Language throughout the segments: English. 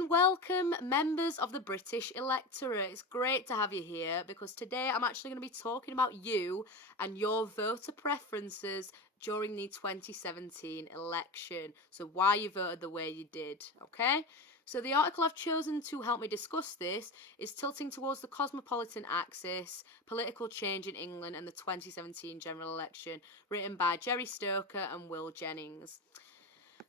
and welcome, members of the British electorate. It's great to have you here because today I'm actually going to be talking about you and your voter preferences during the 2017 election. So, why you voted the way you did, okay? So, the article I've chosen to help me discuss this is Tilting Towards the Cosmopolitan Axis Political Change in England and the 2017 General Election, written by Jerry Stoker and Will Jennings.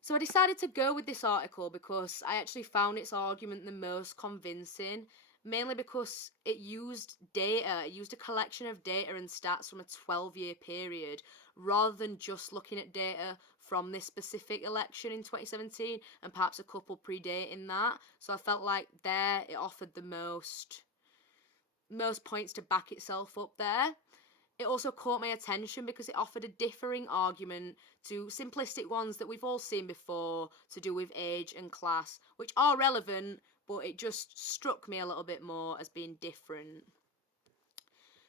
So I decided to go with this article because I actually found its argument the most convincing, mainly because it used data, it used a collection of data and stats from a 12-year period, rather than just looking at data from this specific election in 2017 and perhaps a couple predating that. So I felt like there it offered the most points to back itself up there. It also caught my attention because it offered a differing argument to simplistic ones that we've all seen before to do with age and class, which are relevant, but it just struck me a little bit more as being different.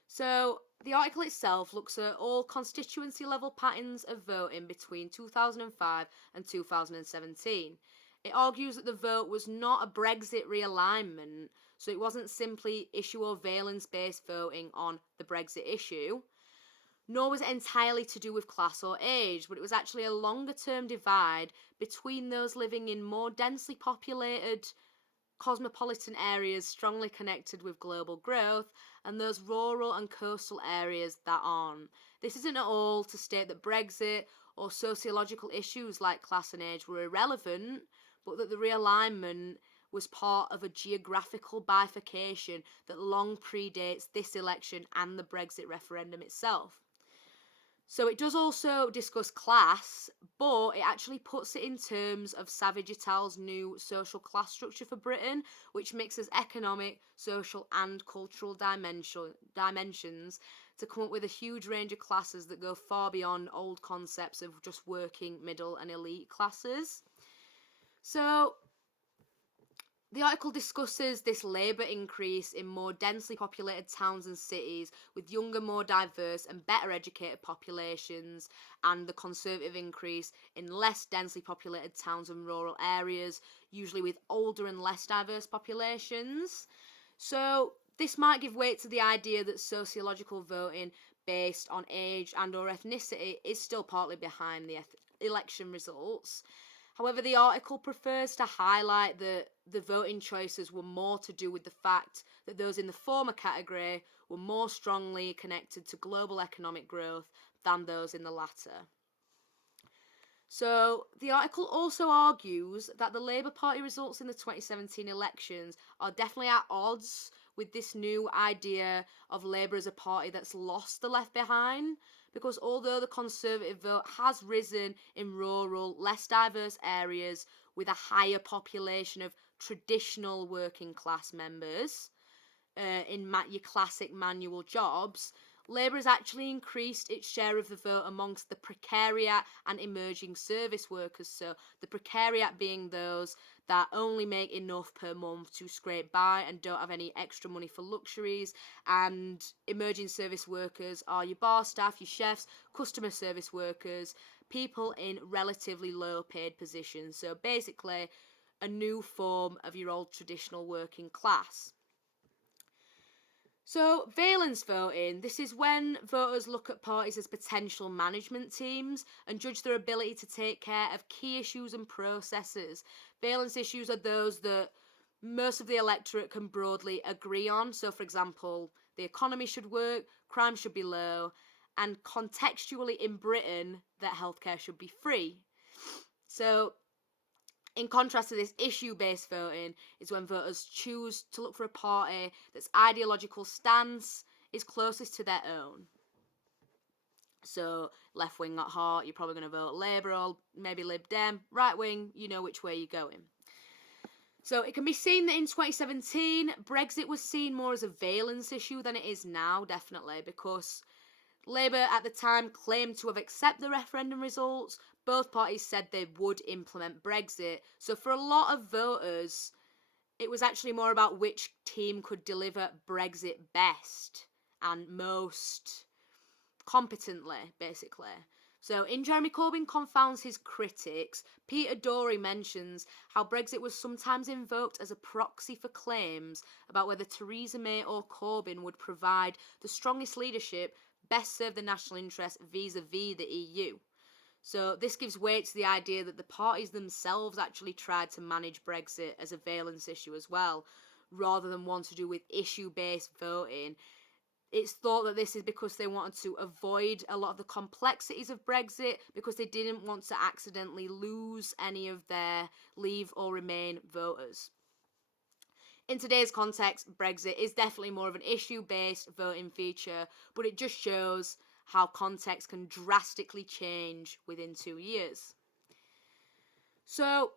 So, the article itself looks at all constituency level patterns of voting between 2005 and 2017. It argues that the vote was not a Brexit realignment, so it wasn't simply issue or valence based voting on the Brexit issue, nor was it entirely to do with class or age, but it was actually a longer term divide between those living in more densely populated cosmopolitan areas strongly connected with global growth and those rural and coastal areas that aren't. This isn't at all to state that Brexit or sociological issues like class and age were irrelevant, but that the realignment was part of a geographical bifurcation that long predates this election and the Brexit referendum itself. So it does also discuss class, but it actually puts it in terms of Savage-Ital's new social class structure for Britain, which mixes economic, social and cultural dimensions to come up with a huge range of classes that go far beyond old concepts of just working, middle and elite classes. So the article discusses this labour increase in more densely populated towns and cities with younger, more diverse and better educated populations, and the Conservative increase in less densely populated towns and rural areas, usually with older and less diverse populations. So this might give weight to the idea that sociological voting based on age and or ethnicity is still partly behind the election results. However, the article prefers to highlight that the voting choices were more to do with the fact that those in the former category were more strongly connected to global economic growth than those in the latter. So, the article also argues that the Labour Party results in the 2017 elections are definitely at odds with this new idea of Labour as a party that's lost the left behind, because although the Conservative vote has risen in rural, less diverse areas with a higher population of traditional working class members in your classic manual jobs, Labour has actually increased its share of the vote amongst the precariat and emerging service workers. So, the precariat being those that only make enough per month to scrape by and don't have any extra money for luxuries. And emerging service workers are your bar staff, your chefs, customer service workers, people in relatively low paid positions. So, basically, a new form of your old traditional working class. So, valence voting, this is when voters look at parties as potential management teams and judge their ability to take care of key issues and processes. Valence issues are those that most of the electorate can broadly agree on. So, for example, the economy should work, crime should be low, and contextually in Britain, that healthcare should be free. So, in contrast to this issue-based voting is when voters choose to look for a party that's ideological stance is closest to their own. So, left wing at heart, you're probably going to vote Labour or maybe Lib Dem. Right wing, you know which way you're going. So, it can be seen that in 2017, Brexit was seen more as a valence issue than it is now, definitely, because Labour at the time claimed to have accepted the referendum results. Both parties said they would implement Brexit. So for a lot of voters, it was actually more about which team could deliver Brexit best and most competently, basically. So, in Jeremy Corbyn Confounds His Critics, Peter Dorey mentions how Brexit was sometimes invoked as a proxy for claims about whether Theresa May or Corbyn would provide the strongest leadership, best serve the national interest vis-a-vis the EU. So this gives weight to the idea that the parties themselves actually tried to manage Brexit as a valence issue as well, rather than one to do with issue-based voting. It's thought that this is because they wanted to avoid a lot of the complexities of Brexit, because they didn't want to accidentally lose any of their Leave or Remain voters. In today's context, Brexit is definitely more of an issue-based voting feature, but it just shows how context can drastically change within 2 years. So,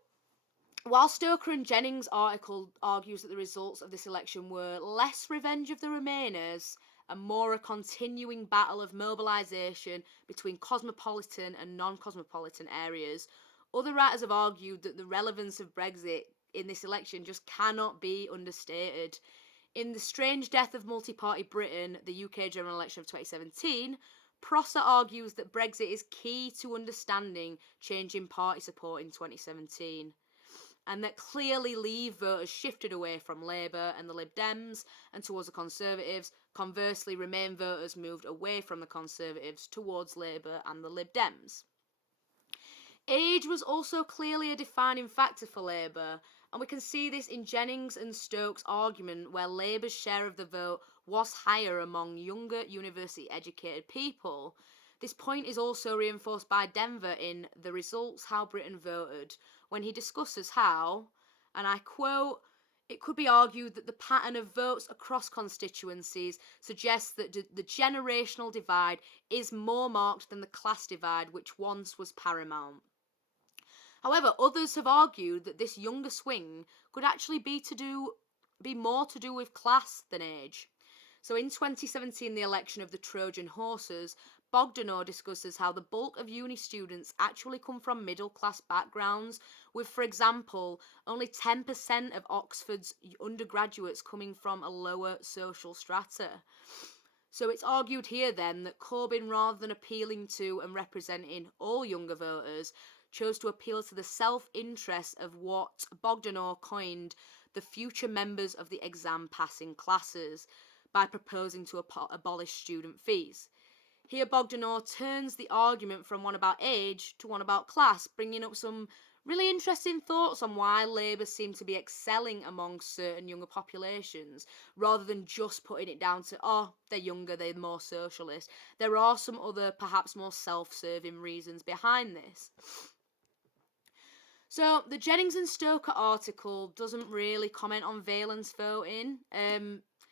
while Stoker and Jennings' article argues that the results of this election were less revenge of the Remainers and more a continuing battle of mobilisation between cosmopolitan and non-cosmopolitan areas, other writers have argued that the relevance of Brexit in this election just cannot be understated. In The Strange Death of Multi-Party Britain, the UK general election of 2017, Prosser argues that Brexit is key to understanding changing party support in 2017, and that clearly Leave voters shifted away from Labour and the Lib Dems and towards the Conservatives. Conversely, Remain voters moved away from the Conservatives towards Labour and the Lib Dems. Age was also clearly a defining factor for Labour, and we can see this in Jennings and Stokes' argument, where Labour's share of the vote was higher among younger university-educated people. This point is also reinforced by Denver in The Results How Britain Voted, when he discusses how, and I quote, "It could be argued that the pattern of votes across constituencies suggests that the generational divide is more marked than the class divide which once was paramount. However, others have argued that this younger swing could actually be more to do with class than age." So in 2017, the election of the Trojan horses, Bogdanor discusses how the bulk of uni students actually come from middle class backgrounds, with, for example, only 10% of Oxford's undergraduates coming from a lower social strata. So it's argued here then that Corbyn, rather than appealing to and representing all younger voters, chose to appeal to the self-interest of what Bogdanor coined the future members of the exam passing classes, by proposing to abolish student fees. Here Bogdanor turns the argument from one about age to one about class, bringing up some really interesting thoughts on why Labour seemed to be excelling among certain younger populations, rather than just putting it down to, oh, they're younger, they're more socialist. There are some other, perhaps more self-serving reasons behind this. So the Jennings and Stoker article doesn't really comment on valence voting.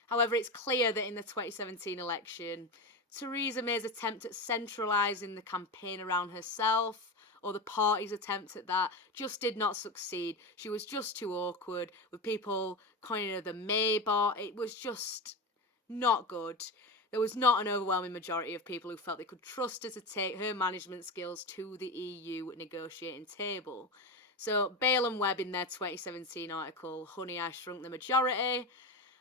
However, it's clear that in the 2017 election, Theresa May's attempt at centralising the campaign around herself, or the party's attempt at that, just did not succeed. She was just too awkward, with people calling her the Maybot. It was just not good. There was not an overwhelming majority of people who felt they could trust her to take her management skills to the EU negotiating table. So Bale and Webb, in their 2017 article, Honey, I Shrunk the Majority,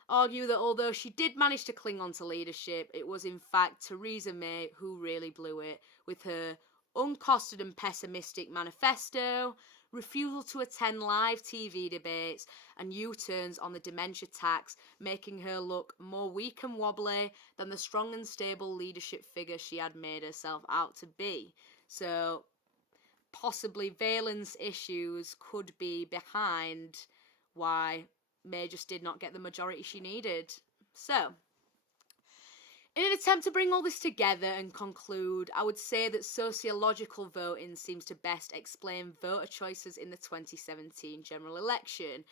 argue that although she did manage to cling on to leadership, it was in fact Theresa May who really blew it, with her uncosted and pessimistic manifesto, refusal to attend live TV debates, and U-turns on the dementia tax, making her look more weak and wobbly than the strong and stable leadership figure she had made herself out to be. So possibly valence issues could be behind why May just did not get the majority she needed. So, in an attempt to bring all this together and conclude, I would say that sociological voting seems to best explain voter choices in the 2017 general election.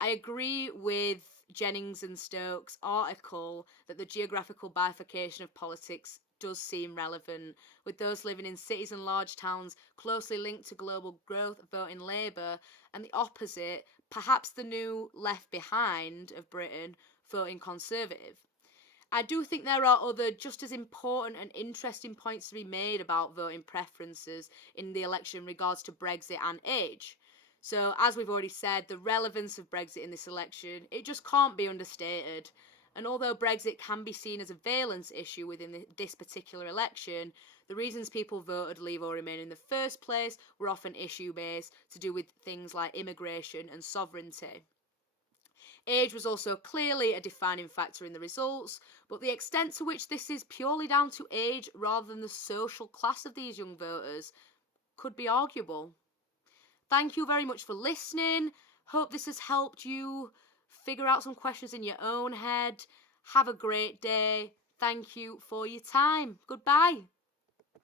I agree with Jennings and Stokes' article that the geographical bifurcation of politics does seem relevant, with those living in cities and large towns closely linked to global growth voting Labour, and the opposite, perhaps the new left behind of Britain, voting Conservative. I do think there are other just as important and interesting points to be made about voting preferences in the election in regards to Brexit and age. So, as we've already said, the relevance of Brexit in this election, it just can't be understated. And although Brexit can be seen as a valence issue within this particular election, The reasons people voted Leave or Remain in the first place were often issue-based, to do with things like immigration and sovereignty. Age was also clearly a defining factor in the results, but the extent to which this is purely down to age rather than the social class of these young voters could be arguable. Thank you very much for listening. Hope this has helped you figure out some questions in your own head. Have a great day. Thank you for your time. Goodbye.